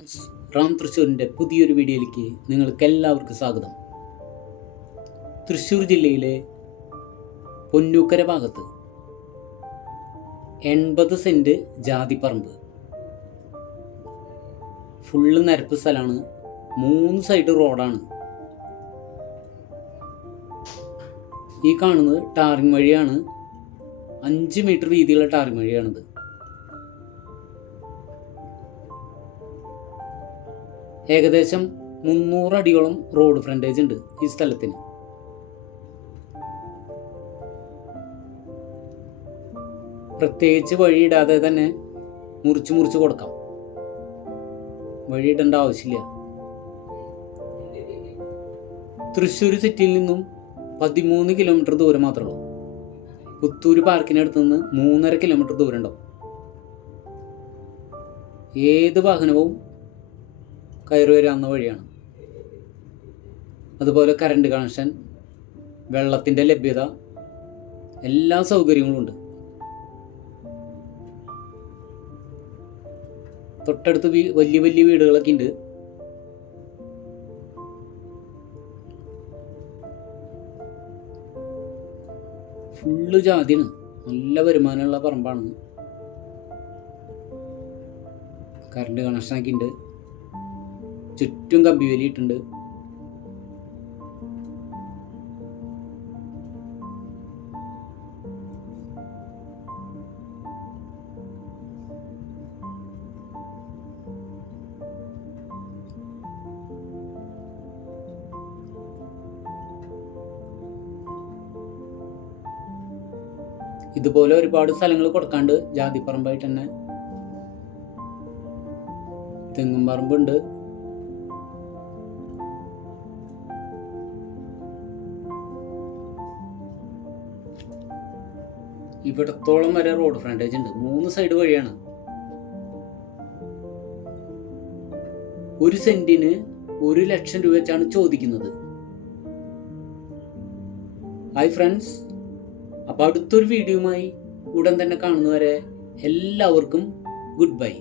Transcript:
റാം തൃശ്ശൂരിന്റെ പുതിയൊരു വീഡിയോയിലേക്ക് നിങ്ങൾക്ക് എല്ലാവർക്കും സ്വാഗതം. തൃശ്ശൂർ ജില്ലയിലെ പൊന്നൂക്കര ഭാഗത്ത് എൺപത് സെന്റ് ജാതിപ്പറമ്പ് ഫുള്ള് നിരപ്പ് സ്ഥലമാണ്. മൂന്ന് സൈഡ് റോഡാണ് ഈ കാണുന്നത് ടാറിങ് വഴിയാണ്. അഞ്ച് മീറ്റർ വീതിയുള്ള ടാറിങ് വഴിയാണിത്. ഏകദേശം മുന്നൂറ് അടിയോളം റോഡ് ഫ്രണ്ടേജ് ഉണ്ട് ഈ സ്ഥലത്തിന്. പ്രത്യേകിച്ച് വഴിയിടാതെ തന്നെ മുറിച്ച് മുറിച്ച് കൊടുക്കാം. വഴിയിടേണ്ട ആവശ്യമില്ല. തൃശ്ശൂർ സിറ്റിയിൽ നിന്നും പതിമൂന്ന് കിലോമീറ്റർ ദൂരം മാത്രമേ ഉള്ളൂ. പുത്തൂര് പാർക്കിനടുത്ത് നിന്ന് മൂന്നര കിലോമീറ്റർ ദൂരം ഉണ്ടാവും. ഏത് വാഹനവും കയറി വരാവുന്ന വഴിയാണ്. അതുപോലെ കറണ്ട് കണക്ഷൻ വെള്ളത്തിന്റെ ലഭ്യത എല്ലാ സൗകര്യങ്ങളും ഉണ്ട്. തൊട്ടടുത്ത് വലിയ വലിയ വീടുകളൊക്കെ ഉണ്ട്. ഫുള്ള് ജാതിയാണ്. നല്ല വരുമാനമുള്ള പറമ്പാണ്. കറണ്ട് കണക്ഷനൊക്കെ ഉണ്ട്. ചുറ്റും കമ്പി വേലിയിട്ടുണ്ട്. ഇതുപോലെ ഒരുപാട് സ്ഥലങ്ങൾ കൊടുക്കാണ്ട് ജാതിപ്പറമ്പായിട്ട് തന്നെ തെങ്ങും പറമ്പുണ്ട്. ഇവിടത്തോളം വരെ റോഡ് ഫ്രണ്ടേജ് ഉണ്ട്. മൂന്ന് സൈഡ് വഴിയാണ്. ഒരു സെന്റിന് ഒരു ലക്ഷം രൂപ വെച്ചാണ് ചോദിക്കുന്നത്. ഹായ് ഫ്രണ്ട്സ് അപ്പോൾ അടുത്തൊരു വീഡിയോയുമായി ഉടൻ തന്നെ കാണുന്നവരെ എല്ലാവർക്കും ഗുഡ് ബൈ